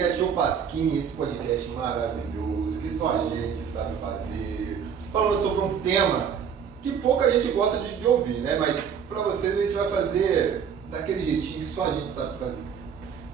aqui é Show Pasquini, esse podcast maravilhoso, que só a gente sabe fazer. Falando sobre um tema que pouca gente gosta de ouvir, né? Mas para vocês a gente vai fazer daquele jeitinho que só a gente sabe fazer.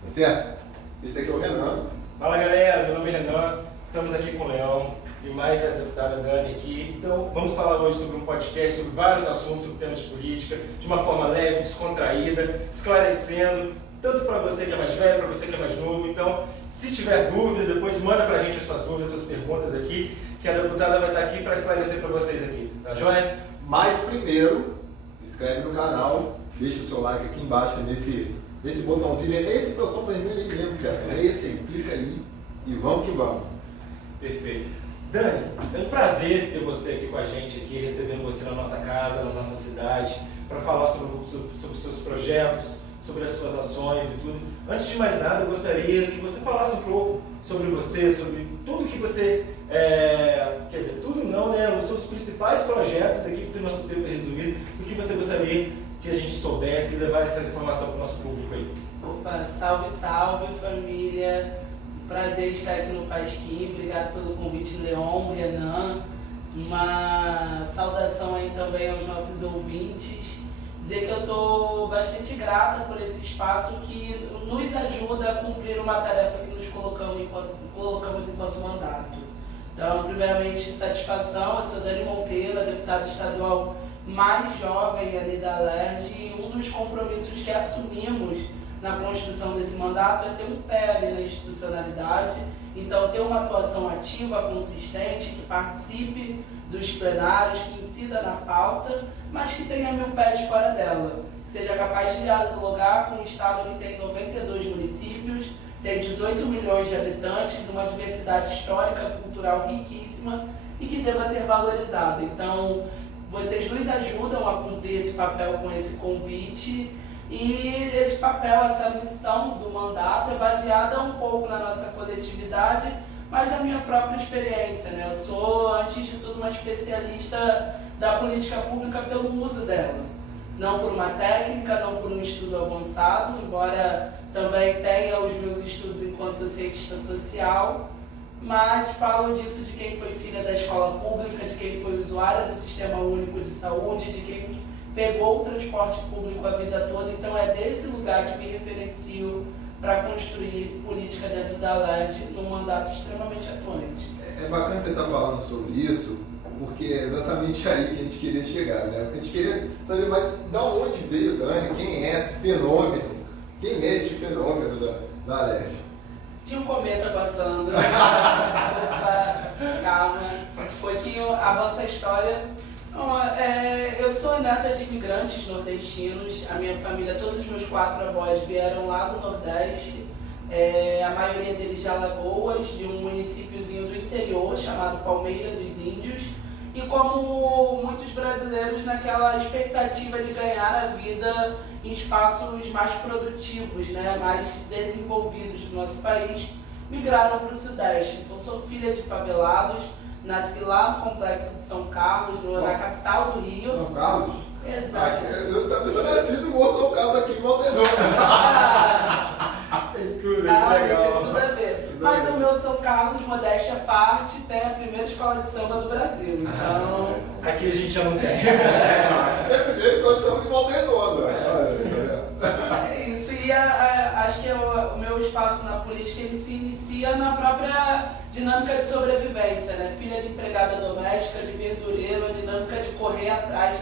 Tá certo? Esse aqui é o Renan. Fala galera, meu nome é Renan, estamos aqui com o Leão e mais a deputada Dani aqui. Então vamos falar hoje sobre um podcast, sobre vários assuntos, sobre temas de política, de uma forma leve, descontraída, esclarecendo, tanto para você que é mais velho, para você que é mais novo. Então, se tiver dúvida, depois manda pra gente as suas dúvidas, as suas perguntas aqui, que a deputada vai estar aqui para esclarecer para vocês aqui, tá joia? Mas primeiro, se inscreve no canal, deixa o seu like aqui embaixo nesse botãozinho, esse botão vermelho aí mesmo, cara. É esse aí, clica aí e vamos que vamos. Perfeito. Dani, é um prazer ter você aqui com a gente, aqui, recebendo você na nossa casa, na nossa cidade, para falar sobre os seus projetos, sobre as suas ações e tudo. Antes de mais nada, eu gostaria que você falasse um pouco sobre você, sobre tudo que você, quer dizer, tudo não, né? Os seus principais projetos aqui, porque o nosso tempo é resumido, do que você gostaria que a gente soubesse e levar essa informação para o nosso público aí. Opa, salve, salve família! Prazer estar aqui no Pasquim, obrigado pelo convite, Leon, Renan. Uma saudação aí também aos nossos ouvintes. Dizer que eu estou bastante grata por esse espaço que nos ajuda a cumprir uma tarefa que nos colocamos enquanto mandato. Então, primeiramente, satisfação. Eu sou Dani Monteiro, a deputada estadual mais jovem ali da LERJ, e um dos compromissos que assumimos na construção desse mandato é ter um pé ali na institucionalidade, então ter uma atuação ativa, consistente, que participe dos plenários, que incida na pauta, mas que tenha 1000 pés fora dela, que seja capaz de dialogar com um estado que tem 92 municípios, tem 18 milhões de habitantes, uma diversidade histórica, cultural riquíssima e que deva ser valorizada. Então, vocês nos ajudam a cumprir esse papel com esse convite. E esse papel, essa missão do mandato é baseada um pouco na nossa coletividade, mas na minha própria experiência, né? Eu sou, antes de tudo, uma especialista da política pública pelo uso dela. Não por uma técnica, não por um estudo avançado, embora também tenha os meus estudos enquanto cientista social, mas falo disso de quem foi filha da escola pública, de quem foi usuária do Sistema Único de Saúde, de quem pegou o transporte público a vida toda. Então é desse lugar que me referencio para construir política dentro da LERJ num mandato extremamente atuante. É bacana você estar falando sobre isso, porque é exatamente aí que a gente queria chegar, né? A gente queria saber mais de onde veio Dani, quem é esse fenômeno, quem é esse fenômeno da LERJ. Tinha um cometa passando, calma, foi que avança a história. Eu sou neta de imigrantes nordestinos, a minha família, todos os meus 4 avós vieram lá do Nordeste, a maioria deles de Alagoas, de um municípiozinho do interior chamado Palmeira dos Índios, e como muitos brasileiros naquela expectativa de ganhar a vida em espaços mais produtivos, né, mais desenvolvidos do nosso país, migraram para o Sudeste. Então sou filha de favelados. Nasci lá no Complexo de São Carlos, na capital do Rio. São Carlos? Exato. Eu também sou nascido no São Carlos aqui em Montevideo. Tem tudo, Sabe, legal. tem tudo a ver. Mas o meu São Carlos, modéstia à parte, tem a primeira escola de samba do Brasil. Então, Aqui a gente já não tem. É a primeira escola de samba de Montevideo. é isso. E acho que o meu espaço na política ele se inicia na própria dinâmica de sobrevivência, né? Filha de empregada doméstica, de verdureiro, a dinâmica de correr atrás,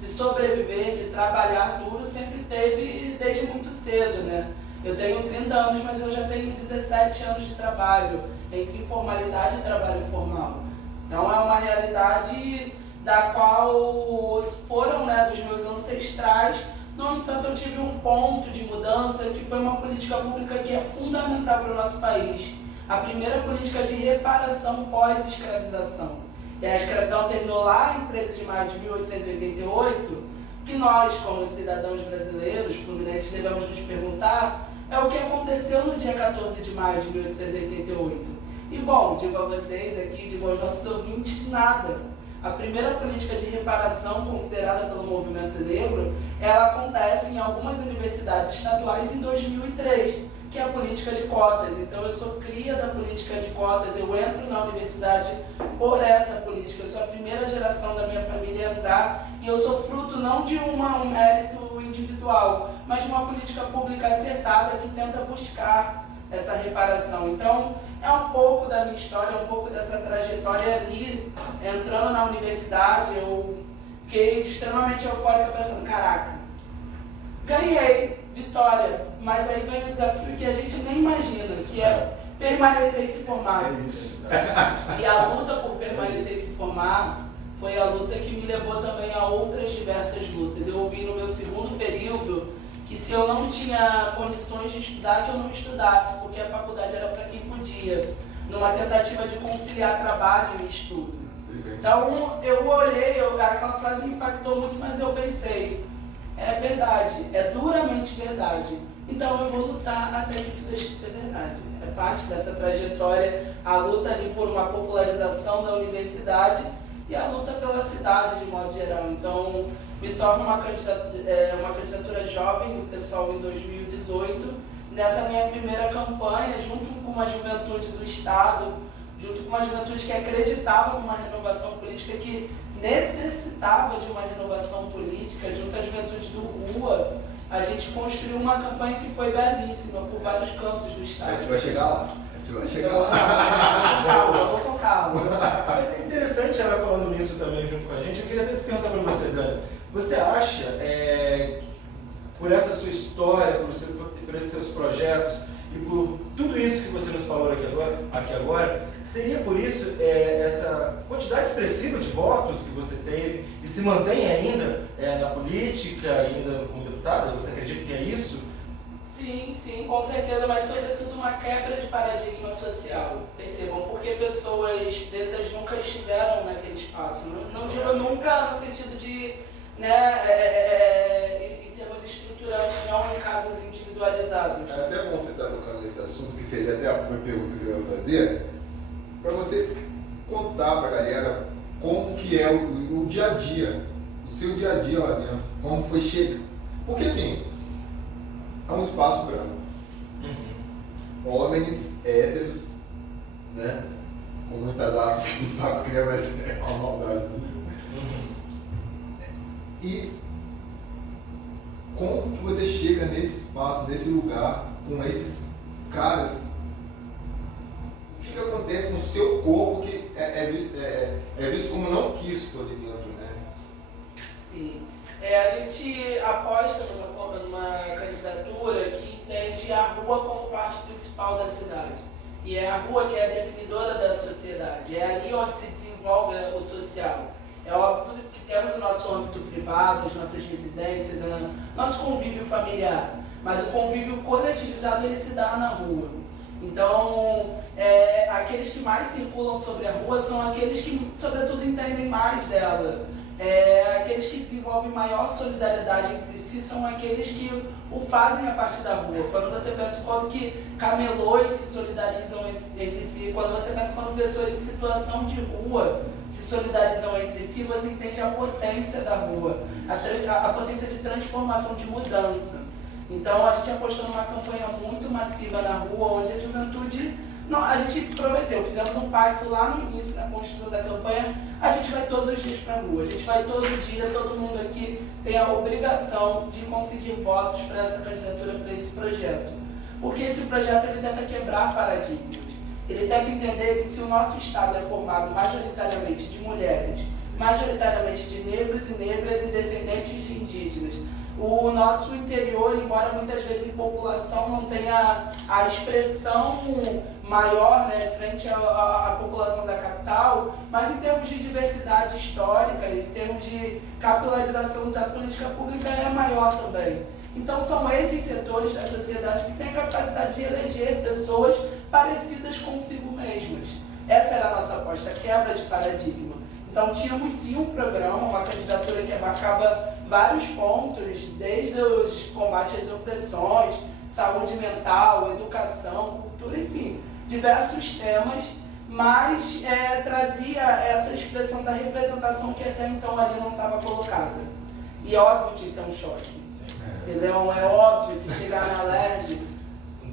de sobreviver, de trabalhar duro, sempre teve desde muito cedo, né? Eu tenho 30 anos, mas eu já tenho 17 anos de trabalho, entre informalidade e trabalho formal. Então é uma realidade da qual foram, né, dos meus ancestrais. No entanto, eu tive um ponto de mudança que foi uma política pública que é fundamental para o nosso país. A primeira política de reparação pós-escravização. E a escravidão terminou lá em 13 de maio de 1888, que nós, como cidadãos brasileiros, fluminenses, devemos nos perguntar é o que aconteceu no dia 14 de maio de 1888. E bom, digo a vocês aqui, digo aos nossos ouvintes, nada. A primeira política de reparação considerada pelo movimento negro, ela acontece em algumas universidades estaduais em 2003. que é a política de cotas. Então eu sou cria da política de cotas, eu entro na universidade por essa política, eu sou a primeira geração da minha família a entrar e eu sou fruto não de um mérito individual, mas de uma política pública acertada que tenta buscar essa reparação. Então é um pouco da minha história, um pouco dessa trajetória ali, entrando na universidade, eu fiquei extremamente eufórica pensando, caraca, ganhei, vitória, mas aí vem um desafio que a gente nem imagina, que é permanecer e se formar. É isso. E a luta por permanecer e se formar foi a luta que me levou também a outras diversas lutas. Eu ouvi no meu segundo período que se eu não tinha condições de estudar, que eu não estudasse, porque a faculdade era para quem podia, numa tentativa de conciliar trabalho e estudo. Então eu olhei, aquela frase me impactou muito, mas eu pensei, é verdade, é duramente verdade. Então eu vou lutar até que isso deixe de ser verdade. É parte dessa trajetória, a luta ali por uma popularização da universidade e a luta pela cidade de modo geral. Então me torno uma candidatura jovem do pessoal em 2018, nessa minha primeira campanha, junto com uma juventude do Estado, junto com uma juventude que acreditava numa renovação política, que necessitava de uma renovação política, junto à juventude do Rua, a gente construiu uma campanha que foi belíssima por vários cantos do Estado. A gente vai chegar lá. Vou com calma. Mas é interessante ela falando nisso também junto com a gente. Eu queria até perguntar para você, Dani. Você acha, por essa sua história, por esses seus projetos e por tudo isso que você nos falou aqui agora, seria por isso essa quantidade expressiva de votos que você teve e se mantém ainda na política, ainda como deputada? Você acredita que é isso? Sim, com certeza, mas sobretudo uma quebra de paradigma social, percebam, porque pessoas pretas nunca estiveram naquele espaço, não digo nunca no sentido de, em termos estruturantes, não em casos individualizados. É até bom você estar tocando nesse assunto, que seria até a primeira pergunta que eu ia fazer, para você contar para a galera como que é o dia a dia, o seu dia a dia lá dentro, como foi chega. Porque assim, é um espaço branco. Homens héteros, né? Com muitas aspas, que não sabe o que é, mas é uma maldade. E como que você chega nesse espaço, nesse lugar, com esses caras? O que acontece com o seu corpo que é visto como não quisto ali dentro, né? Sim. A gente aposta numa candidatura que entende a rua como parte principal da cidade. E é a rua que é a definidora da sociedade. É ali onde se desenvolve o social. É óbvio que temos o nosso âmbito privado, as nossas residências, nosso convívio familiar. Mas o convívio coletivizado ele se dá na rua. Então, aqueles que mais circulam sobre a rua são aqueles que, sobretudo, entendem mais dela. Aqueles que desenvolvem maior solidariedade entre si são aqueles que o fazem a partir da rua. Quando você pensa o quanto que camelôs se solidarizam entre si, quando você pensa quando pessoas em situação de rua se solidarizam entre si, você entende a potência da rua, a potência de transformação, de mudança. Então a gente apostou numa campanha muito massiva na rua, onde a juventude... a gente prometeu, fizemos um pacto lá no início, na construção da campanha, a gente vai todos os dias para a rua, a gente vai todo dia, todo mundo aqui tem a obrigação de conseguir votos para essa candidatura, para esse projeto. Porque esse projeto ele tenta quebrar paradigmas, ele tenta entender que se o nosso Estado é formado majoritariamente de mulheres, majoritariamente de negros e negras e descendentes de indígenas, o nosso interior, embora muitas vezes em população não tenha a expressão maior, frente à população da capital, mas em termos de diversidade histórica, em termos de capilarização da política pública é maior também. Então são esses setores da sociedade que têm a capacidade de eleger pessoas parecidas consigo mesmas. Essa era a nossa aposta, a quebra de paradigma. Então tínhamos sim um programa, uma candidatura que abarcava vários pontos, desde os combates às opressões, saúde mental, educação, cultura, enfim, diversos temas, mas trazia essa expressão da representação que até então ali não estava colocada. E é óbvio que isso é um choque. Entendeu? É óbvio que chegar na LERJ,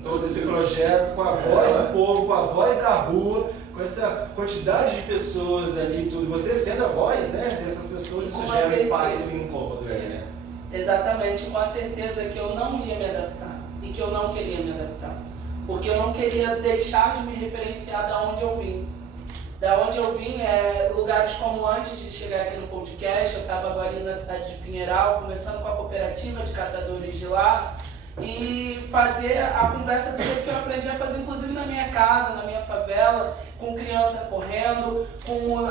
todo esse projeto com a voz do povo, com a voz da rua, com essa quantidade de pessoas ali, tudo. Você sendo a voz, né, dessas pessoas, isso gera um impacto e um incômodo aí, né? Exatamente, com a certeza que eu não ia me adaptar e que eu não queria me adaptar. Porque eu não queria deixar de me referenciar da onde eu vim. Da onde eu vim, lugares como antes de chegar aqui no podcast, eu estava agora na cidade de Pinheiral, conversando com a cooperativa de catadores de lá e fazer a conversa do jeito que eu aprendi a fazer, inclusive na minha casa, na minha favela, com criança correndo,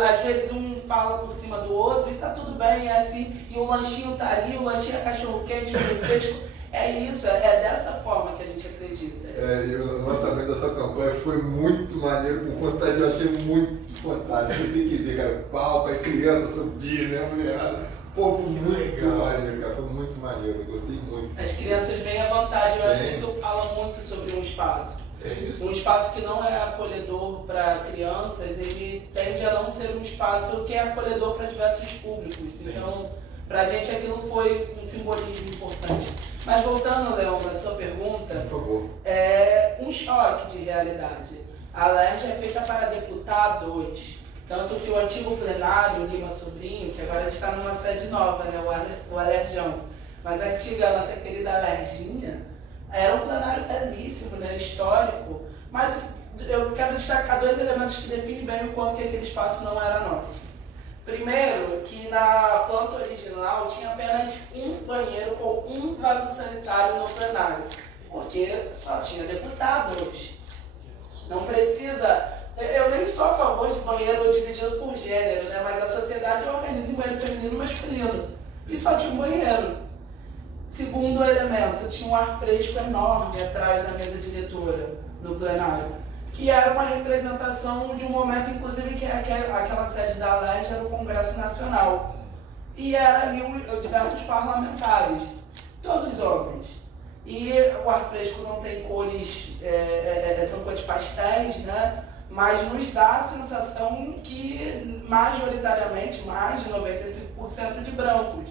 às vezes um fala por cima do outro e tá tudo bem, é assim, e o lanchinho tá ali, o lanchinho é cachorro-quente, o refresco. É isso, é dessa forma que a gente acredita. E o lançamento da sua campanha foi muito maneiro, por conta de eu achei muito fantástico. Você tem que ver, cara, o palco, a criança subir, né, a mulherada. Pô, foi muito maneiro, cara, foi muito maneiro, eu gostei muito. As crianças vêm à vontade, eu acho que isso fala muito sobre um espaço. Isso. Um espaço que não é acolhedor para crianças, ele tende a não ser um espaço que é acolhedor para diversos públicos. Sim. Então, para a gente aquilo foi um simbolismo importante. Mas voltando, Leão, na sua pergunta, por favor. É um choque de realidade. A LERJ é feita para deputados, tanto que o antigo plenário, Lima Sobrinho, que agora está numa sede nova, né, o Alerjão, mas a antiga, a nossa querida Alerjinha, era um plenário belíssimo, né, histórico, mas eu quero destacar dois elementos que definem bem o quanto que aquele espaço não era nosso. Primeiro, que na planta original tinha apenas um banheiro com um vaso sanitário no plenário, porque só tinha deputados. Não precisa... Eu nem sou a favor de banheiro dividido por gênero, né? Mas a sociedade organiza em banheiro feminino e masculino. E só tinha um banheiro. Segundo elemento, tinha um ar fresco enorme atrás da mesa diretora do plenário, que era uma representação de um momento, inclusive, que aquela sede da LERJ era o Congresso Nacional. E era ali diversos parlamentares, todos homens. E o ar fresco não tem cores, são cores pastéis, né? Mas nos dá a sensação que, majoritariamente, mais de 95% de brancos.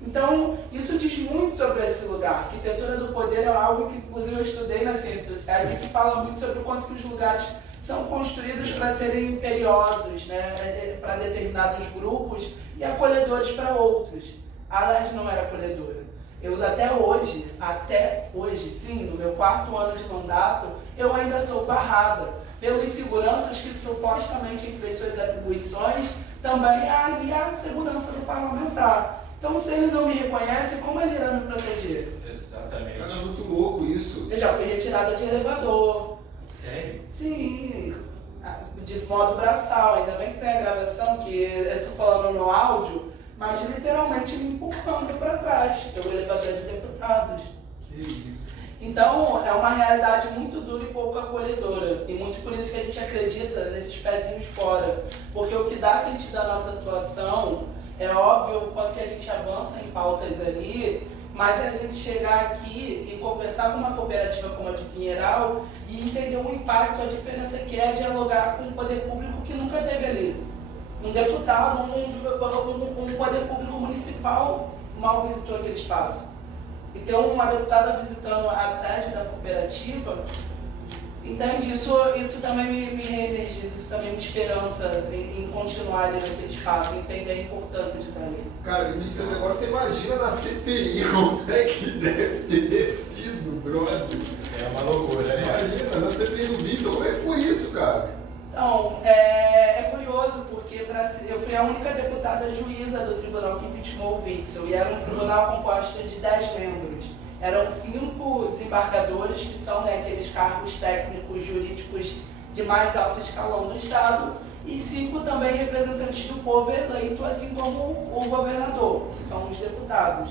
Então, isso diz muito sobre esse lugar. A arquitetura do poder é algo que, inclusive, eu estudei nas ciências sociais e que fala muito sobre o quanto que os lugares são construídos para serem imperiosos, né, para determinados grupos e acolhedores para outros. A LERJ não era acolhedora. Eu até hoje, sim, no meu 4º ano de mandato, eu ainda sou barrada pelos seguranças que supostamente, entre suas atribuições, também há ali a segurança do parlamentar. Então, se ele não me reconhece, como ele irá me proteger? Exatamente. Cara, é muito louco isso. Eu já fui retirada de elevador. Sério? Sim, de modo braçal. Ainda bem que tem a gravação, que eu estou falando no áudio, mas literalmente me empurrando para trás, pelo elevador de deputados. Que isso. Então, é uma realidade muito dura e pouco acolhedora. E muito por isso que a gente acredita nesses pezinhos fora. Porque o que dá sentido à nossa atuação... É óbvio o quanto que a gente avança em pautas ali, mas é a gente chegar aqui e conversar com uma cooperativa como a de Pinheiral e entender o impacto, a diferença que é dialogar com um poder público que nunca teve ali. Um deputado, um poder público municipal mal visitou aquele espaço. Então, uma deputada visitando a sede da cooperativa, entende? Isso também me reenergiza, isso também me esperança em continuar ali naquele espaço, entender a importância de estar ali. Cara, isso agora você imagina na CPI, como é que deve ter sido, brother? É uma loucura, né? Imagina, na CPI do Vítor, como é que foi isso, cara? Então, é curioso, porque eu fui a única deputada juíza do tribunal que impeachmentou o Witzel, e era um tribunal composto de 10 membros. Eram 5 desembargadores, que são, né, aqueles cargos técnicos, jurídicos de mais alto escalão do Estado, e 5 também representantes do povo eleito, assim como o governador, que são os deputados.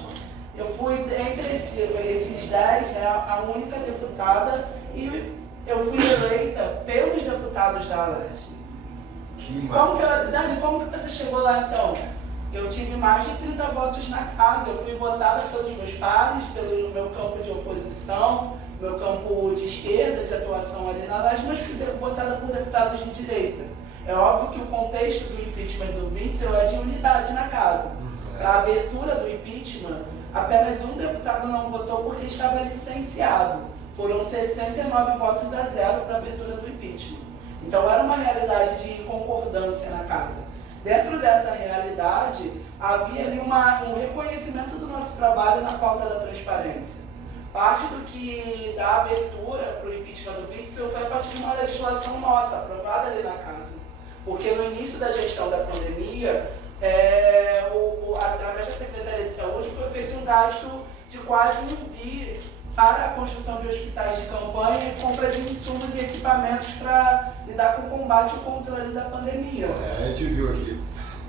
Eu fui, entre esses 10, né, a única deputada, e eu fui eleita pelos deputados da LERJ. Dani, como que você chegou lá, então? Eu tive mais de 30 votos na casa, eu fui votada pelos meus pares, pelo meu campo de oposição, meu campo de esquerda, de atuação ali na LERJ, mas fui votada por deputados de direita. É óbvio que o contexto do impeachment do Witzel é de unidade na casa. Para a abertura do impeachment, apenas um deputado não votou porque estava licenciado. foram 69 votos a 0 para a abertura do impeachment. Então era uma realidade de concordância na casa. Dentro dessa realidade, havia ali um reconhecimento do nosso trabalho na pauta da transparência. Parte do que da abertura para o impeachment do Witzel foi a partir de uma legislação nossa, aprovada ali na casa. Porque no início da gestão da pandemia, através da Secretaria de Saúde, foi feito um gasto de quase R$1 bi para a construção de hospitais de campanha e compra de insumos e equipamentos para lidar com o combate e o controle da pandemia. A gente viu aqui.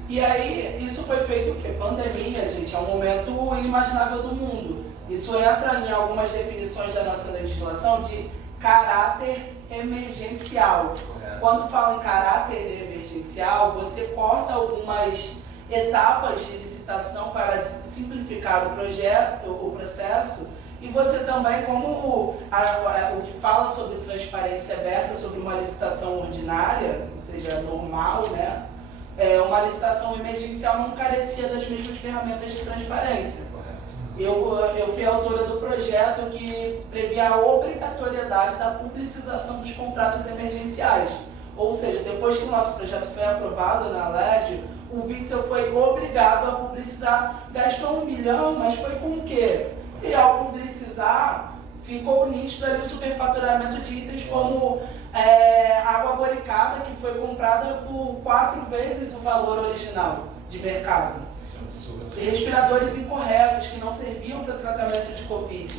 E aí, isso foi feito o quê? Pandemia, gente, é um momento inimaginável do mundo. Isso entra em algumas definições da nossa legislação de caráter emergencial. Quando fala em caráter emergencial, você corta algumas etapas de licitação para simplificar o processo, e você também, como o que fala sobre transparência versa sobre uma licitação ordinária, ou seja, normal, né? Uma licitação emergencial não carecia das mesmas ferramentas de transparência. Eu fui autora do projeto que previa a obrigatoriedade da publicização dos contratos emergenciais. Ou seja, depois que o nosso projeto foi aprovado na LERJ, o Witzel foi obrigado a publicizar. Gastou 1 milhão, mas foi com o quê? E ao publicizar, ficou nítido ali o superfaturamento de itens como água boricada, que foi comprada por 4 vezes o valor original de mercado. Isso é um absurdo. Respiradores incorretos, que não serviam para tratamento de Covid.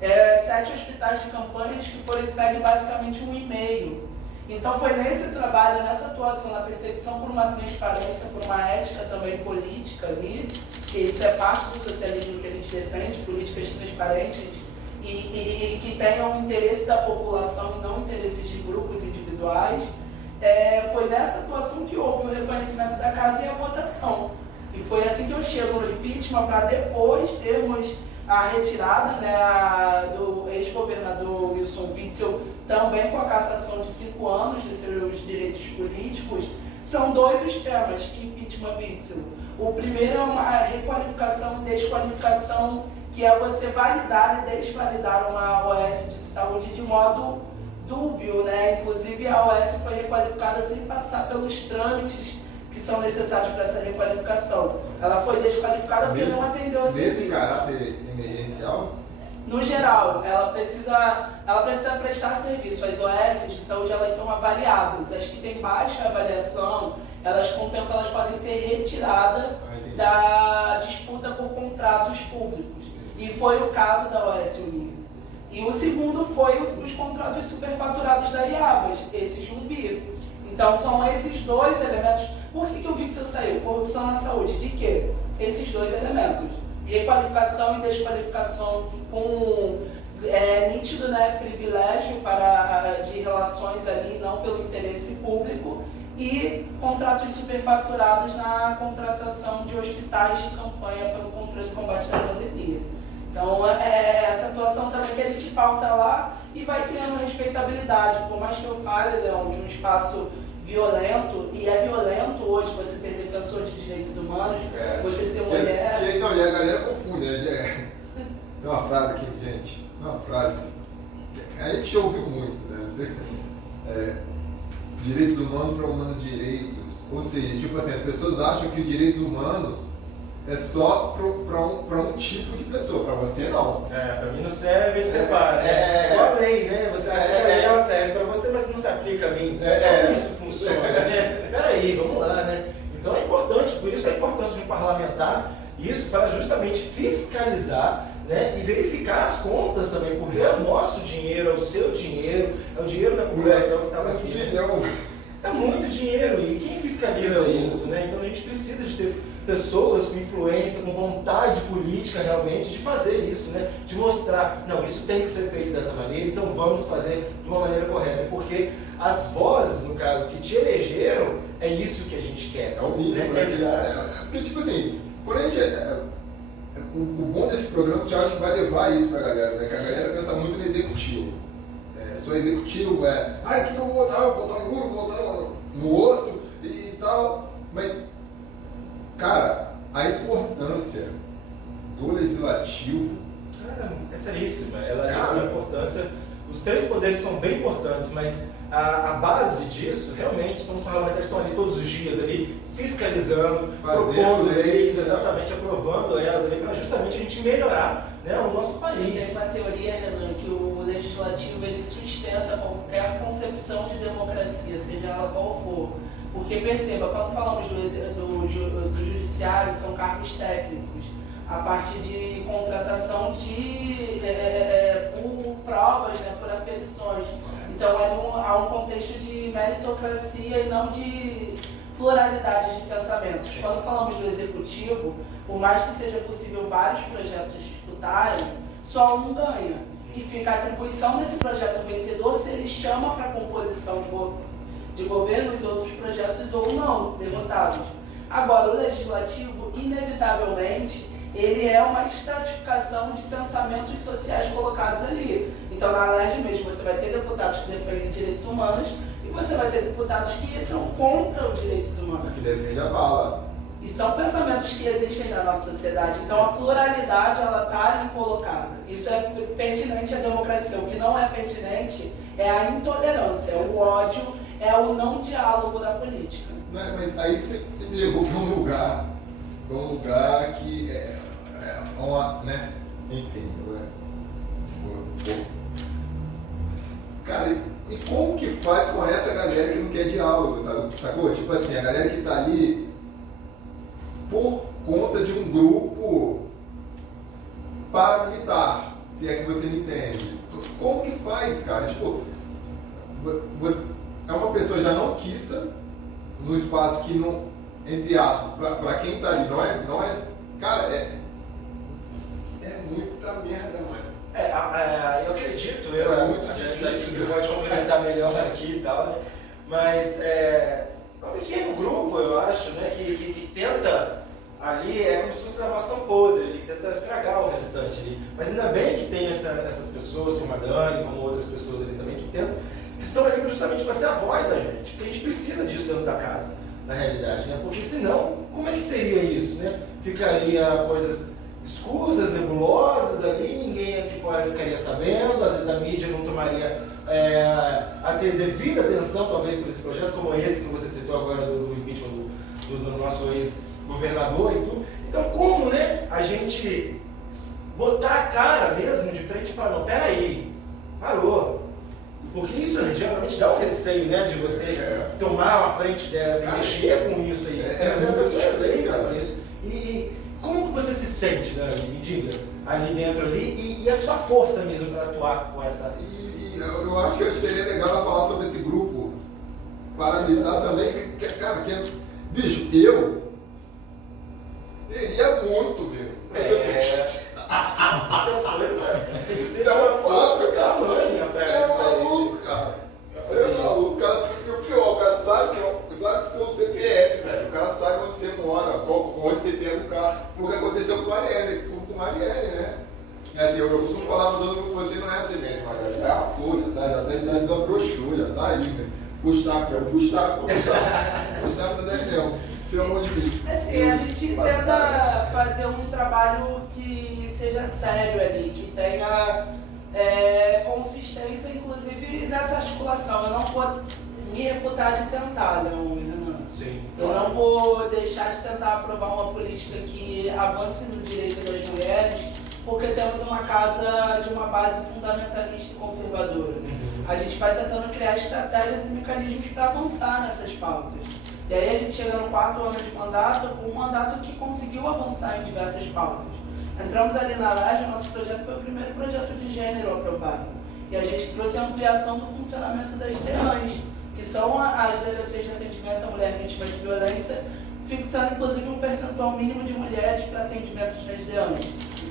7 hospitais de campanhas que foram entregues basicamente 1 e-mail. Então foi nesse trabalho, nessa atuação, na perseguição por uma transparência, por uma ética também política ali, que isso é parte do socialismo que a gente defende, políticas transparentes e que tenham o interesse da população e não interesses de grupos individuais. Foi nessa atuação que houve o reconhecimento da casa e a votação. E foi assim que eu chego no impeachment, para depois termos a retirada, né, do ex-governador Wilson Witzel, também com a cassação de 5 anos de seus direitos políticos. São 2 os temas que impeachment Witzel. O primeiro é uma requalificação e desqualificação, que é você validar e desvalidar uma OS de saúde de modo dúbio, né? Inclusive a OS foi requalificada sem passar pelos trâmites que são necessários para essa requalificação. Ela foi desqualificada porque não atendeu a serviço. Mesmo caráter emergencial? No geral, ela precisa prestar serviço. As OS de saúde, elas são avaliadas. As que têm baixa avaliação, elas com o tempo elas podem ser retiradas da disputa por contratos públicos. E foi o caso da OS Unir. E o segundo foi os contratos superfaturados da IABAS, esses de 1 bi. Então são esses 2 elementos. Por que o Witzel saiu? Corrupção na saúde. De quê? Esses 2 elementos. Requalificação e desqualificação com nítido, né, privilégio de relações ali, não pelo interesse público, e contratos superfaturados na contratação de hospitais de campanha para o controle e combate da pandemia. Então, essa atuação também que a gente pauta lá e vai criando respeitabilidade. Por mais que eu fale, Leão, de um espaço violento, e é violento hoje você ser defensor de direitos humanos, você ser mulher... Não, e a galera confunde, né? Tem uma frase aqui, gente, uma frase, a gente ouviu muito, né? Direitos humanos para humanos direitos, ou seja, tipo assim, as pessoas acham que os direitos humanos é só para um tipo de pessoa, para você não. Para mim não serve, ele separa. Igual a lei, né? Você acha que a lei ela serve para você, mas não se aplica a mim. Como isso funciona, né? Peraí, vamos lá, né? Então é importante, por isso a importância de um parlamentar, isso para justamente fiscalizar, né, e verificar as contas também, porque é o nosso dinheiro, é o seu dinheiro, é o dinheiro da população que estava aqui. É muito dinheiro, e quem fiscaliza isso, né? Então a gente precisa de ter pessoas com influência, com vontade política realmente de fazer isso, né? De mostrar, não, isso tem que ser feito dessa maneira, então vamos fazer de uma maneira correta, porque as vozes, no caso, que te elegeram, é isso que a gente quer. É o mínimo, né? Porque, tipo assim, quando a gente... O bom desse programa, eu acho que vai levar isso pra galera, né? Que a galera pensa muito no executivo. Sou executivo, o que eu vou votar? Vou votar no vou votar no outro e tal. Mas, cara, a importância do legislativo é seríssima. Ela tem uma importância Os três poderes são bem importantes, mas a base disso, realmente, são os parlamentares que estão ali todos os dias, ali, fiscalizando, propondo leis, exatamente, aprovando elas ali, para justamente a gente melhorar, né, o nosso país. Tem uma teoria, Renan, que o legislativo ele sustenta qualquer concepção de democracia, seja ela qual for. Porque perceba, quando falamos do judiciário, são cargos técnicos, a partir de contratação por provas, né, por aferições. Então há um contexto de meritocracia e não de pluralidade de pensamentos. Quando falamos do executivo, por mais que seja possível vários projetos disputarem, só um ganha. E fica a atribuição desse projeto vencedor se ele chama para a composição de governo os outros projetos ou não, derrotados. Agora, o legislativo, inevitavelmente, ele é uma estratificação de pensamentos sociais colocados ali. Então, na LERJ mesmo, você vai ter deputados que defendem direitos humanos e você vai ter deputados que são contra os direitos humanos. Que defende a bala. E são pensamentos que existem na nossa sociedade. Então, a pluralidade, ela está ali colocada. Isso é pertinente à democracia. O que não é pertinente é a intolerância, é o ódio, é o não diálogo da política. Mas aí você me levou para um lugar que né? Enfim, cara, e como que faz com essa galera que não quer diálogo, tá? Sacou? Tipo assim, a galera que tá ali por conta de um grupo paramilitar, se é que você me entende. Como que faz, cara? Tipo, você é uma pessoa já não quista no espaço que não, entre aspas, pra quem tá ali, não é, cara, é muita merda, mano. Eu acredito, muito difícil. Pode complementar melhor aqui e tal, né? Mas é um pequeno grupo, eu acho, né, que tenta ali, é como se fosse uma maçã podre, ele tenta estragar o restante ali. Mas ainda bem que tem essas pessoas, como a Dani, como outras pessoas ali também, que estão ali justamente para ser a voz da gente, porque a gente precisa disso dentro da casa, na realidade, né? Porque senão, como é que seria isso, né? Ficaria coisas escusas, nebulosas ali, ninguém aqui fora ficaria sabendo, às vezes a mídia não tomaria a ter devida atenção, talvez, por esse projeto, como esse que você citou agora do impeachment do nosso ex-governador e tudo. Então, como, né, a gente botar a cara mesmo de frente e falar, não, peraí, parou. Porque isso geralmente dá um receio, né, de você tomar uma frente dessa e mexer com isso aí. Mas a pessoa é feita para isso. E como que você se sente, Dani? Me diga, ali dentro ali, e a sua força mesmo para atuar com essa... Eu acho que seria legal ela falar sobre esse grupo paramilitar também, bicho, eu teria muito mesmo. Muitas coisas, tem que ser uma força, cara. tamanha, Você é maluco, cara. Você é maluco, cara. E o pior, o cara sabe que seu CPF, velho. O cara sabe onde você mora, onde você pega o carro. Foi o que aconteceu com Marielle, né? E assim, eu costumo falar pra todo mundo que você não é a CBN, Marielle. Já é a Folha, tá? Já desabrochou, já tá aí, né? Gustavo da Daniel. Tira a mão de mim. Assim, a gente tenta fazer um trabalho que seja sério ali, que tenha consistência, inclusive nessa articulação. Eu não vou me refutar de tentar, Renan. Sim. Eu não vou deixar de tentar aprovar uma política que avance no direito das mulheres, porque temos uma casa de uma base fundamentalista e conservadora. A gente vai tentando criar estratégias e mecanismos para avançar nessas pautas. E aí a gente chega no 4º ano de mandato, um mandato que conseguiu avançar em diversas pautas. Entramos ali na LERJ, o nosso projeto foi o primeiro projeto de gênero aprovado. E a gente trouxe a ampliação do funcionamento das DEANs, que são as delegacias de atendimento à mulher vítima de violência, fixando inclusive um percentual mínimo de mulheres para atendimentos nas DEANs.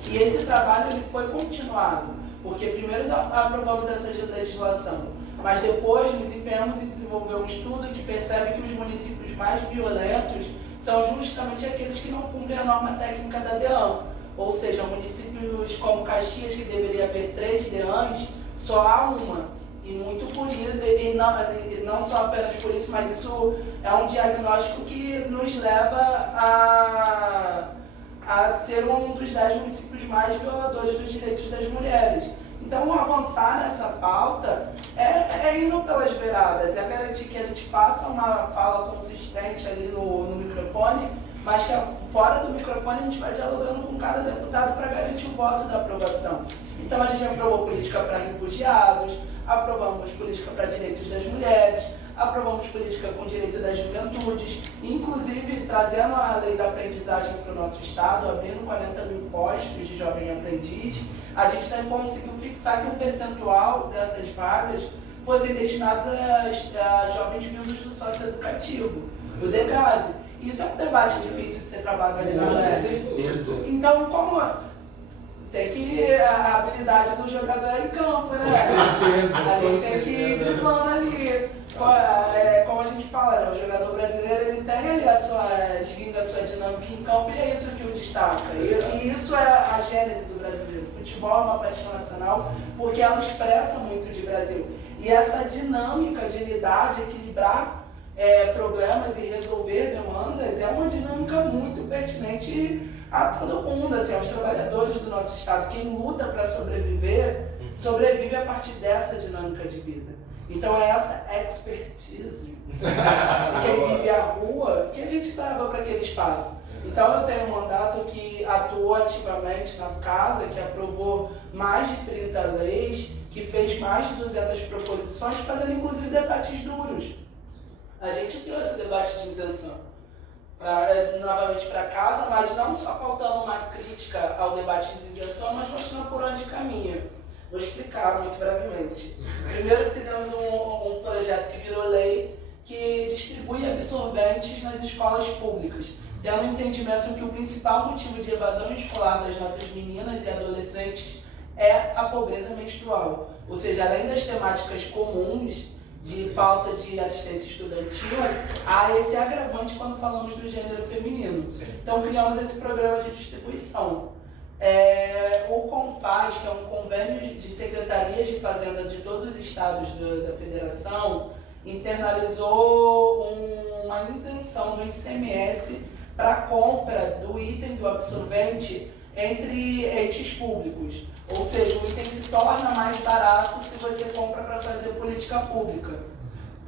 E esse trabalho ele foi continuado, porque primeiro aprovamos essa legislação, mas depois nos empenhamos em desenvolver um estudo que percebe que os municípios mais violentos são justamente aqueles que não cumprem a norma técnica da DEAN. Ou seja, municípios como Caxias, que deveria haver 3 DEANs, só há uma. E muito por isso, e não só apenas por isso, mas isso é um diagnóstico que nos leva a ser um dos 10 municípios mais violadores dos direitos das mulheres. Então, avançar nessa pauta é indo pelas beiradas, é garantir que a gente faça uma fala consistente ali no microfone, mas que fora do microfone a gente vai dialogando com cada deputado para garantir o voto da aprovação. Então, a gente aprovou política para refugiados, aprovamos política para direitos das mulheres, aprovamos política com direito das juventudes, inclusive trazendo a lei da aprendizagem para o nosso estado, abrindo 40 mil postos de jovem aprendiz. A gente também conseguiu fixar que um percentual dessas vagas fossem destinados a jovens vindos do socioeducativo, do DEGASE. Isso é um debate difícil de ser travado ali na LERJ. Então, como tem que a habilidade do jogador em campo, né? Com certeza. A gente tem que ir driblando ali. Como a gente fala, né? O jogador brasileiro ele tem ali a sua dinâmica em campo e é isso que o destaca. E isso é a gênese do brasileiro. O futebol é uma paixão nacional porque ela expressa muito de Brasil. E essa dinâmica de lidar, de equilibrar problemas e resolver demandas é uma dinâmica muito pertinente a todo mundo, assim, aos trabalhadores do nosso estado. Quem luta para sobreviver, sobrevive a partir dessa dinâmica de vida. Então é essa expertise quem vive a rua que a gente leva para aquele espaço. Então eu tenho um mandato que atuou ativamente na casa, que aprovou mais de 30 leis, que fez mais de 200 proposições, fazendo inclusive debates duros. A gente trouxe o debate de isenção novamente para casa, mas não só pautando uma crítica ao debate de isenção, mas mostrando por onde caminha. Vou explicar muito brevemente. Primeiro fizemos um projeto que virou lei, que distribui absorventes nas escolas públicas, tendo um entendimento que o principal motivo de evasão escolar das nossas meninas e adolescentes é a pobreza menstrual. Ou seja, além das temáticas comuns de falta de assistência estudantil, há esse agravante quando falamos do gênero feminino. Sim. Então criamos esse programa de distribuição. O CONFAS, que é um convênio de secretarias de fazenda de todos os estados da federação, internalizou uma isenção do ICMS para a compra do item do absorvente entre entes públicos. Ou seja, o item se torna mais barato se você compra para fazer política pública.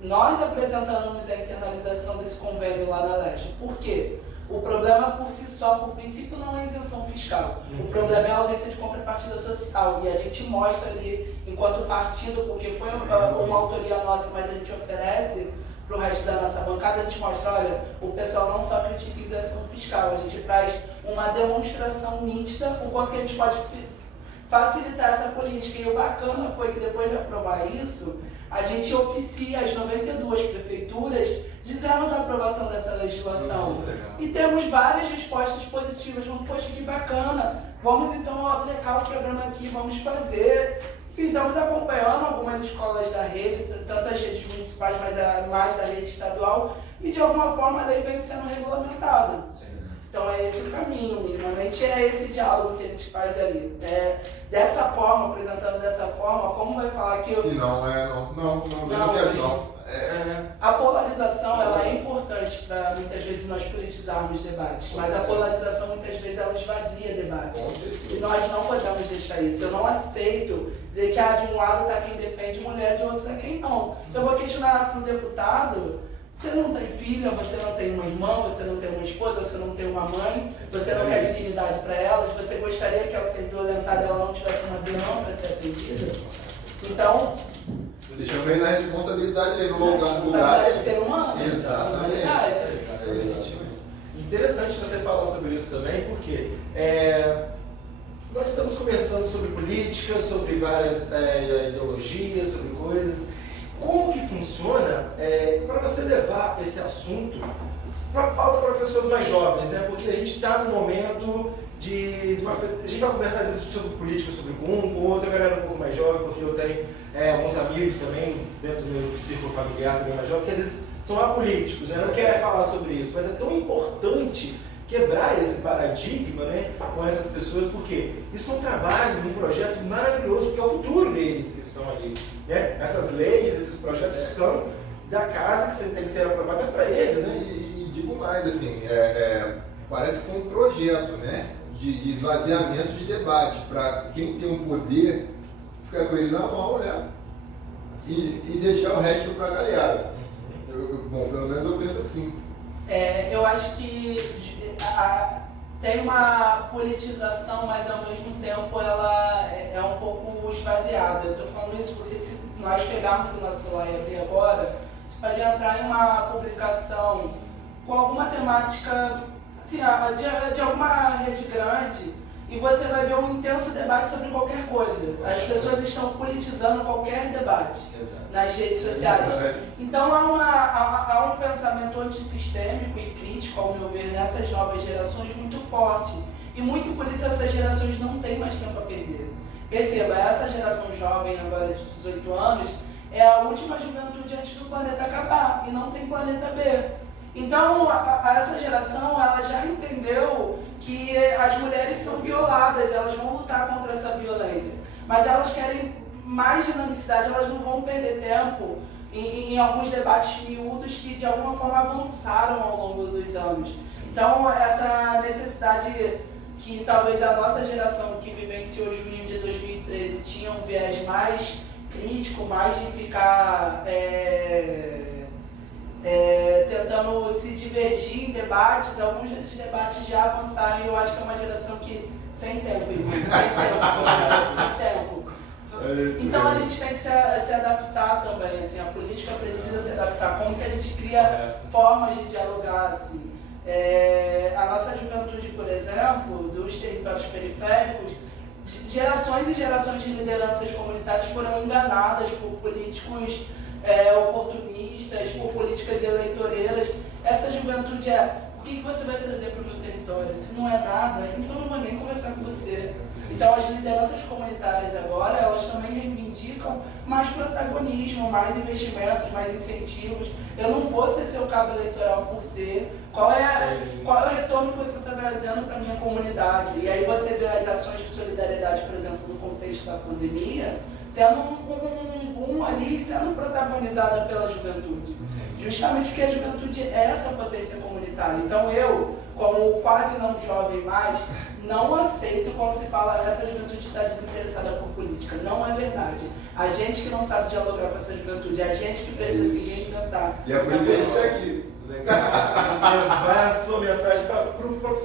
Nós apresentamos a internalização desse convênio lá na LERJ. Por quê? O problema por si só, por princípio, não é isenção fiscal. O problema é a ausência de contrapartida social. E a gente mostra ali, enquanto partido, porque foi uma autoria nossa, mas a gente oferece para o resto da nossa bancada, a gente mostra, olha, o pessoal não só critica a isenção fiscal, a gente traz uma demonstração nítida o quanto que a gente pode facilitar essa política. E o bacana foi que depois de aprovar isso, a gente oficia as 92 prefeituras dizendo da aprovação dessa legislação. E temos várias respostas positivas. Poxa, que bacana, vamos então aplicar o programa aqui, vamos fazer. Enfim, estamos acompanhando algumas escolas da rede, tanto as redes municipais, mas mais da rede estadual, e de alguma forma a lei vem sendo regulamentada. Sim. Então é esse o caminho, minimamente é esse diálogo que a gente faz ali. Dessa forma, apresentando dessa forma, como vai falar que eu... Que não é, não. A polarização ela é importante para muitas vezes nós politizarmos debates, mas a polarização muitas vezes ela esvazia debate. E nós não podemos deixar isso. Eu não aceito dizer que de um lado está quem defende mulher, de outro está quem não. Eu vou questionar para o deputado: você não tem filha, você não tem uma irmã, você não tem uma esposa, você não tem uma mãe, você não quer dignidade para elas, você gostaria que ao ser violentada ela não tivesse uma birrão para ser atendida? Então... Deixando bem na responsabilidade dele, no lugar de ser humano. Exatamente. Interessante você falar sobre isso também, porque nós estamos conversando sobre política, sobre várias ideologias, sobre coisas. Como que funciona para você levar esse assunto para pauta para pessoas mais jovens, né? Porque a gente está num momento a gente vai conversar às vezes sobre política, sobre com outra galera um pouco mais jovem, porque eu tenho alguns amigos também dentro do meu círculo familiar também mais jovem, que às vezes são apolíticos, né? Não querem falar sobre isso, mas é tão importante quebrar esse paradigma, né, com essas pessoas, porque isso é um trabalho, um projeto maravilhoso, porque é o futuro deles que estão ali, né? Essas leis, esses projetos são da casa que tem que ser aprovadas para eles, né? E digo mais, assim, parece que é um projeto, né, de esvaziamento de debate, para quem tem o poder ficar com eles na mão, né? E deixar o resto pra galera. Bom, pelo menos eu penso assim. Eu acho que tem uma politização, mas ao mesmo tempo ela é um pouco esvaziada. Eu estou falando isso porque se nós pegarmos o nosso celular e abrir agora, pode entrar em uma publicação com alguma temática, assim, de alguma rede grande, e você vai ver um intenso debate sobre qualquer coisa. As pessoas estão politizando qualquer debate nas redes sociais. Então há um pensamento antissistêmico e crítico, ao meu ver, nessas novas gerações muito forte. E muito por isso essas gerações não têm mais tempo a perder. Perceba, essa geração jovem, agora de 18 anos, é a última juventude antes do planeta acabar, e não tem planeta B. Então, essa geração, ela já entendeu que as mulheres são violadas, elas vão lutar contra essa violência. Mas elas querem mais dinamicidade, elas não vão perder tempo em alguns debates miúdos que, de alguma forma, avançaram ao longo dos anos. Então, essa necessidade que talvez a nossa geração que vivenciou junho de 2013 tinha um viés mais crítico, mais de ficar tentando se divergir em debates, alguns desses debates já avançaram, e eu acho que é uma geração que sem tempo, sem tempo. Então a gente tem que se adaptar também, assim, a política precisa se adaptar. Como que a gente cria formas de dialogar, assim. A nossa juventude, por exemplo, dos territórios periféricos, gerações e gerações de lideranças comunitárias foram enganadas por políticos oportunistas, por políticas eleitoreiras. Essa juventude o que você vai trazer para o meu território? Se não é nada, então não vou nem conversar com você. Então as lideranças comunitárias agora, elas também reivindicam mais protagonismo, mais investimentos, mais incentivos. Eu não vou ser seu cabo eleitoral por ser. Qual é o retorno que você está trazendo para a minha comunidade? E aí você vê as ações de solidariedade, por exemplo, no contexto da pandemia, tendo um boom ali, sendo protagonizada pela juventude. Justamente porque a juventude é essa potência comunitária. Então eu, como quase não jovem mais, não aceito quando se fala essa juventude está desinteressada por política. Não é verdade. A gente que não sabe dialogar com essa juventude, a gente que precisa se reinventar. E é por isso que a gente está aqui. Legal. Levar a sua mensagem para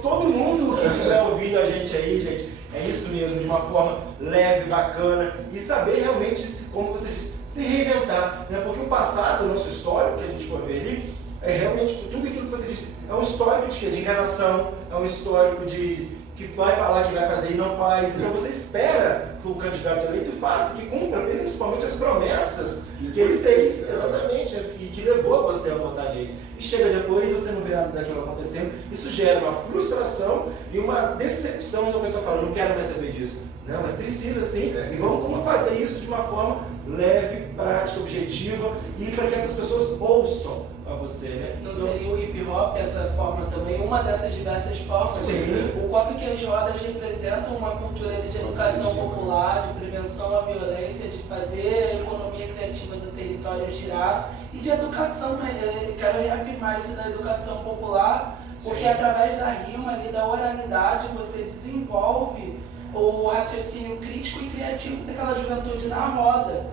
todo mundo que estiver ouvindo a gente aí, gente. É isso mesmo, de uma forma leve, bacana, e saber realmente, como você disse, se reinventar, né? Porque o passado, o nosso histórico, que a gente for ver ali, é realmente tudo aquilo que você disse, é um histórico de enganação, é um histórico de que vai falar que vai fazer e não faz. Então você espera que o candidato eleito faça, que cumpra principalmente as promessas que ele fez, exatamente, e que levou você a votar nele. E chega depois, você não vê nada daquilo acontecendo, isso gera uma frustração e uma decepção, quando a pessoa fala, não quero mais saber disso. Não, mas precisa sim, e vamos como fazer isso de uma forma leve, prática, objetiva, e para que essas pessoas ouçam a você, né? Não seria o hip hop essa forma também, uma dessas diversas formas? Sim. O quanto que as rodas representam uma cultura de educação popular, de prevenção à violência, de fazer a economia criativa do território girar, e de educação, né? Quero reafirmar isso da educação popular, porque através da rima ali, da oralidade, você desenvolve o raciocínio crítico e criativo daquela juventude na roda.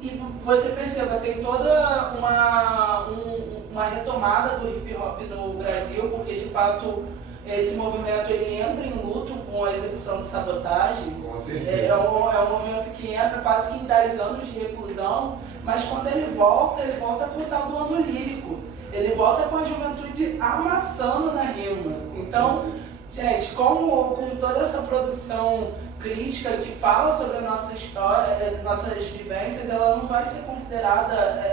E você perceba, tem toda uma retomada do hip hop no Brasil, porque de fato esse movimento ele entra em luto com a execução de sabotagem. Com certeza. É um movimento que entra quase que em 10 anos de reclusão, mas quando ele volta com o tal do ano lírico. Ele volta com a juventude amassando na rima. Então, gente, com toda essa produção crítica que fala sobre a nossa história, nossas vivências, ela não vai ser considerada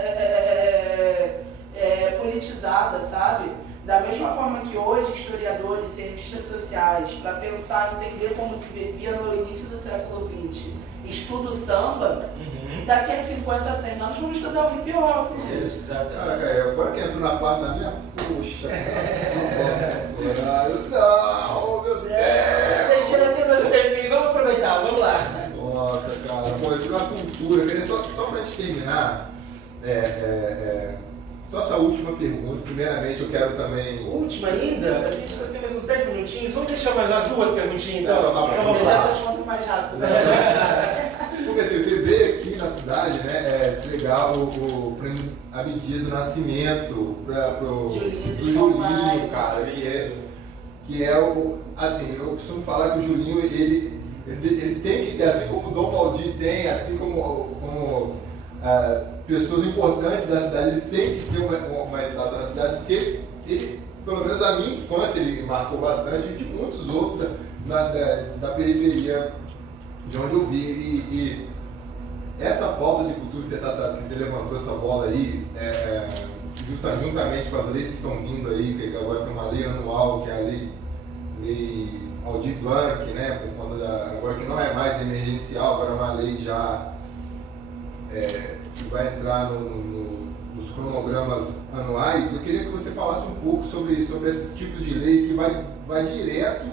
politizada, sabe? Da mesma forma que hoje historiadores, cientistas sociais, para pensar, entender como se vivia no início do século XX, estuda o samba, daqui a 50, 100 anos vamos estudar o hip hop. Exatamente. Cara, agora que entro na parte da minha, puxa, não, meu Deus! A gente ainda tem mais um tempinho, vamos aproveitar, vamos lá. Nossa, cara, pô, eu na cultura, queria só pra gente terminar, só essa última pergunta. Primeiramente, eu quero também. Última ainda? A gente ainda tem mais uns 10 minutinhos. Vamos deixar mais as duas perguntinhas então? Tá bom. Então vamos lá. Eu respondo mais rápido. O Porque assim, você vê aqui na cidade, né, entregar o prêmio Abdias do Nascimento pro Julinho, cara, que é o. Assim, eu costumo falar que o Julinho, ele tem que ter, assim como o Dom Valdir tem, assim como pessoas importantes da cidade, ele tem que ter uma estátua na cidade, porque ele, pelo menos a minha infância, ele marcou bastante, e de muitos outros da periferia de onde eu vi. E essa pauta de cultura que você está trazendo, que você levantou essa bola aí, juntamente com as leis que estão vindo aí, que agora tem uma lei anual, que é a lei Aldir Blanc, né, por conta agora que não é mais emergencial, agora é uma lei já que vai entrar nos cronogramas anuais. Eu queria que você falasse um pouco sobre esses tipos de leis que vai direto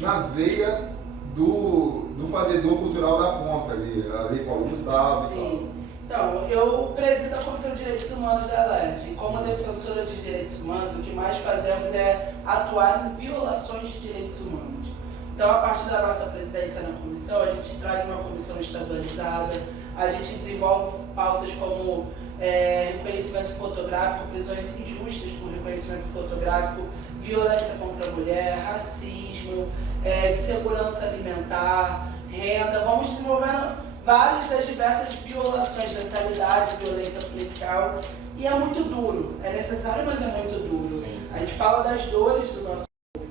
na veia do fazedor cultural da ponta ali, a Lei Paulo Gustavo. Sim. Então, eu presido a Comissão de Direitos Humanos da LERJ. Como defensora de direitos humanos, o que mais fazemos é atuar em violações de direitos humanos. Então, a partir da nossa presidência na comissão, a gente traz uma comissão estadualizada, a gente desenvolve pautas como reconhecimento fotográfico, prisões injustas por reconhecimento fotográfico, violência contra a mulher, racismo, segurança alimentar, renda. Vamos desenvolvendo várias das diversas violações, letalidade, violência policial, e é muito duro. É necessário, mas é muito duro. Sim. A gente fala das dores do nosso povo.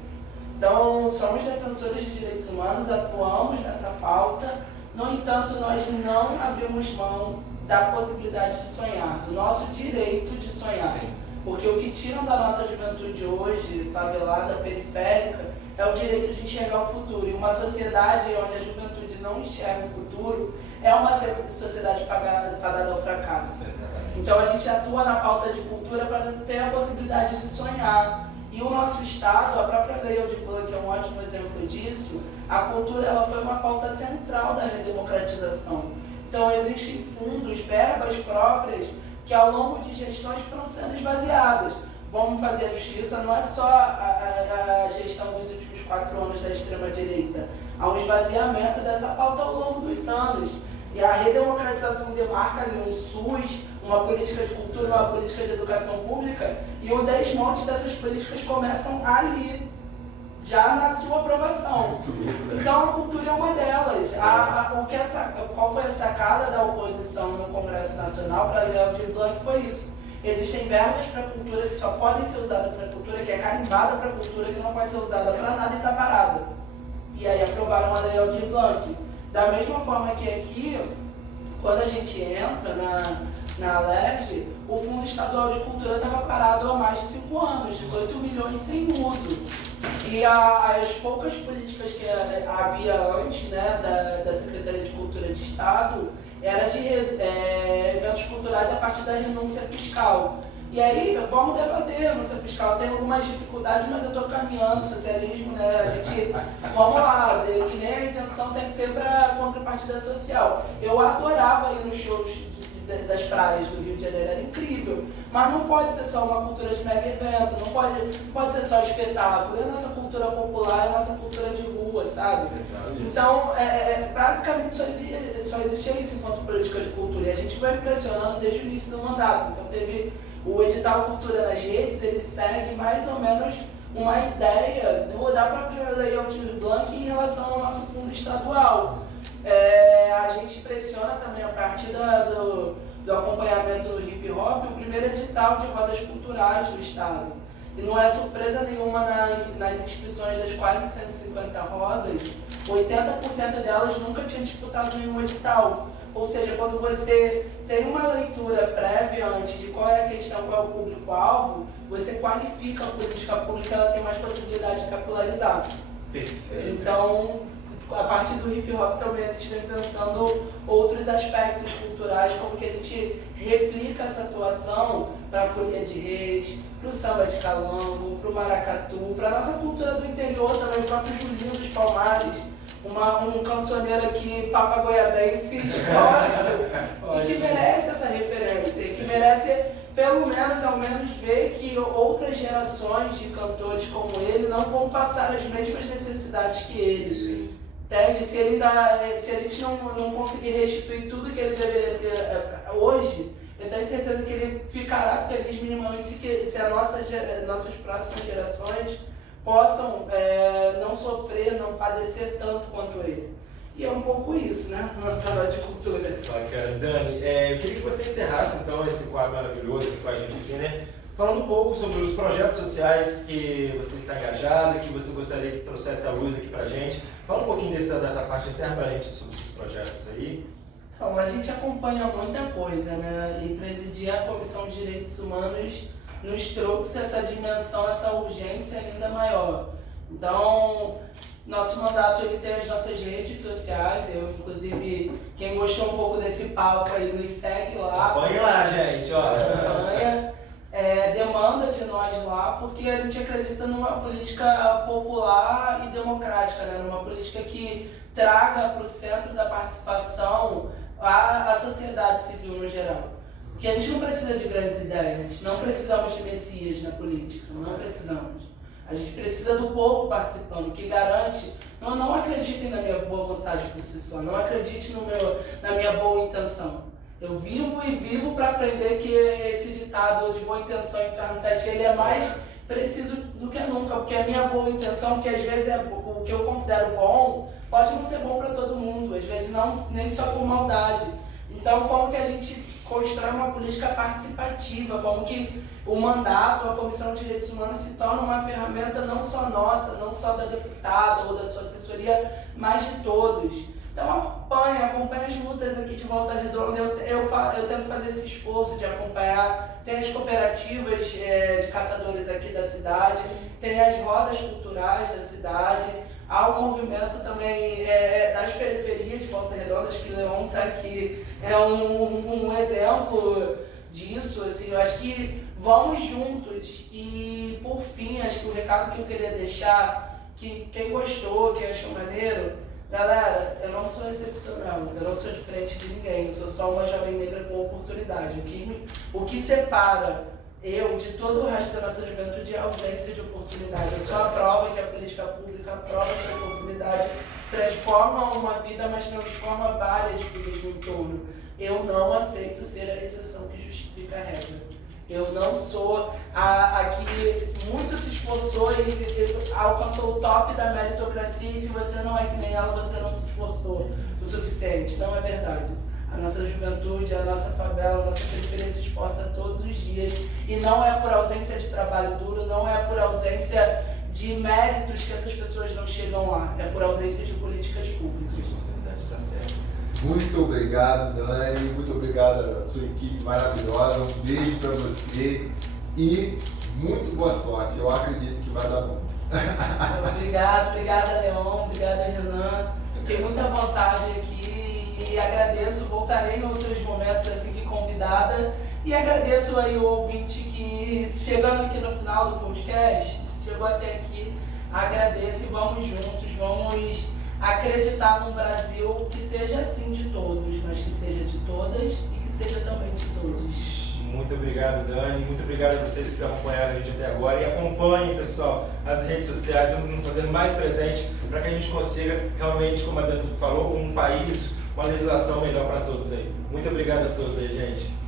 Então, somos defensores de direitos humanos, atuamos nessa pauta. No entanto, nós não abrimos mão da possibilidade de sonhar, do nosso direito de sonhar. Sim. Porque o que tiram da nossa juventude hoje, favelada, periférica, é o direito de enxergar o futuro. E uma sociedade onde a juventude não enxerga o futuro é uma sociedade fadada ao fracasso. Exatamente. Então a gente atua na pauta de cultura para ter a possibilidade de sonhar. E o nosso Estado, a própria Lei Aldir Blanc, que é um ótimo exemplo disso, a cultura ela foi uma pauta central da redemocratização. Então existem fundos, verbas próprias, que ao longo de gestões foram sendo esvaziadas. Vamos fazer a justiça, não é só a gestão dos últimos 4 anos da extrema-direita. Há um esvaziamento dessa pauta ao longo dos anos. E a redemocratização demarca ali um SUS, uma política de cultura, uma política de educação pública, e o desmonte dessas políticas começam ali, já na sua aprovação. Então a cultura é uma delas. Qual foi a sacada da oposição no Congresso Nacional para a Lei Aldir Blanc foi isso. Existem verbas para a cultura que só podem ser usadas para a cultura, que é carimbada para a cultura, que não pode ser usada para nada e está parada. E aí aprovaram a Lei Aldir Blanc. Da mesma forma que aqui, quando a gente entra na LERJ, o Fundo Estadual de Cultura estava parado há mais de 5 anos, 18 milhões sem uso. E as poucas políticas que havia antes, né, da Secretaria de Cultura de Estado, era de eventos culturais a partir da renúncia fiscal. E aí, vamos debater, a renúncia fiscal tem algumas dificuldades, mas eu estou caminhando, socialismo, né, a gente, vamos lá, que nem a isenção tem que ser para contrapartida social. Eu adorava ir nos shows das praias do Rio de Janeiro, era incrível, mas não pode ser só uma cultura de mega evento, não pode ser só espetáculo, é a nossa cultura popular, é a nossa cultura de rua, sabe? Então, basicamente só existe isso enquanto política de cultura, e a gente vai pressionando desde o início do mandato. Então teve o edital Cultura nas Redes, ele segue mais ou menos uma ideia da própria Lei Aldir Blanc em relação ao nosso fundo estadual. A gente pressiona também a partir do acompanhamento do hip hop, o primeiro edital de rodas culturais do estado. E não é surpresa nenhuma nas inscrições das quase 150 rodas, 80% delas nunca tinham disputado nenhum edital. Ou seja, quando você tem uma leitura prévia antes de qual é a questão, qual é o público-alvo, você qualifica a política pública, ela tem mais possibilidade de capilarizar. Perfeito. Então, a partir do hip hop também a gente vem pensando outros aspectos culturais, como que a gente replica essa atuação para a Folia de Reis, para o samba de calango, para o maracatu, para a nossa cultura do interior também, o próprio Julinho dos Palmares, um cancioneiro aqui papagoiabense histórico, e que merece essa referência, e que merece pelo menos, ao menos, ver que outras gerações de cantores como ele não vão passar as mesmas necessidades que ele. Entende? Se a gente não conseguir restituir tudo que ele deveria ter hoje, eu tenho certeza que ele ficará feliz minimamente se as nossas próximas gerações possam não sofrer, não padecer tanto quanto ele. E é um pouco isso, né? Nosso trabalho de cultura. Bacana. Dani, eu queria que você encerrasse então esse quadro maravilhoso aqui com a gente aqui, né? Falando um pouco sobre os projetos sociais que você está engajada, que você gostaria que trouxesse a luz aqui pra gente. Fala um pouquinho dessa parte, encerra pra gente sobre esses projetos aí. Então, a gente acompanha muita coisa, né? E presidir a Comissão de Direitos Humanos nos trouxe essa dimensão, essa urgência ainda maior. Então, nosso mandato ele tem as nossas redes sociais, eu inclusive, quem gostou um pouco desse palco aí, nos segue lá. Acompanhe lá, gente, ó. Acompanha. Demanda de nós lá, porque a gente acredita numa política popular e democrática, né? Numa política que traga para o centro da participação a sociedade civil no geral. Porque a gente não precisa de grandes ideias, não precisamos de messias na política, não precisamos. A gente precisa do povo participando, que garante. Não acreditem na minha boa vontade por si só, não acredite na minha boa intenção. Eu vivo para aprender que esse ditado de boa intenção e inferno está cheio, ele é mais preciso do que nunca, porque a minha boa intenção, que às vezes é o que eu considero bom, pode não ser bom para todo mundo, às vezes nem só por maldade. Então, como que a gente constrói uma política participativa, como que o mandato, a Comissão de Direitos Humanos se torna uma ferramenta não só nossa, não só da deputada ou da sua assessoria, mas de todos. Então acompanhe as lutas aqui de Volta Redonda, eu tento fazer esse esforço de acompanhar, tem as cooperativas de catadores aqui da cidade, tem as rodas culturais da cidade, há um movimento também das periferias de Volta Redonda, acho que Leon está aqui, é um exemplo disso, assim, eu acho que vamos juntos e por fim, acho que o recado que eu queria deixar, que quem gostou, quem achou maneiro, galera, eu não sou excepcional, eu não sou diferente de ninguém, eu sou só uma jovem negra com oportunidade. O que separa eu de todo o resto da nossa juventude é a ausência de oportunidade. Eu sou a prova que a política pública, a prova que a oportunidade transforma uma vida, mas transforma várias vidas no entorno. Eu não aceito ser a exceção que justifica a regra. Eu não sou a que muito se esforçou e alcançou o top da meritocracia, e se você não é que nem ela, você não se esforçou o suficiente. Não é verdade. A nossa juventude, a nossa favela, a nossa periferia se esforça todos os dias, e não é por ausência de trabalho duro, não é por ausência de méritos que essas pessoas não chegam lá, é por ausência de políticas públicas. Está certo. Muito obrigado, Dani. Muito obrigado à sua equipe maravilhosa. Um beijo para você e muito boa sorte. Eu acredito que vai dar bom. Obrigada, Leon. Obrigada, Renan. Fiquei muita vontade aqui e agradeço. Voltarei em outros momentos assim que convidada. E agradeço aí o ouvinte que, chegando aqui no final do podcast, chegou até aqui. Agradeço e vamos juntos. Vamos acreditar num Brasil que seja assim de todos, mas que seja de todas e que seja também de todos. Muito obrigado, Dani. Muito obrigado a vocês que acompanharam a gente até agora. E acompanhem, pessoal, as redes sociais. Vamos nos fazer mais presente para que a gente consiga realmente, como a Dani falou, um país, uma legislação melhor para todos aí. Muito obrigado a todos aí, gente.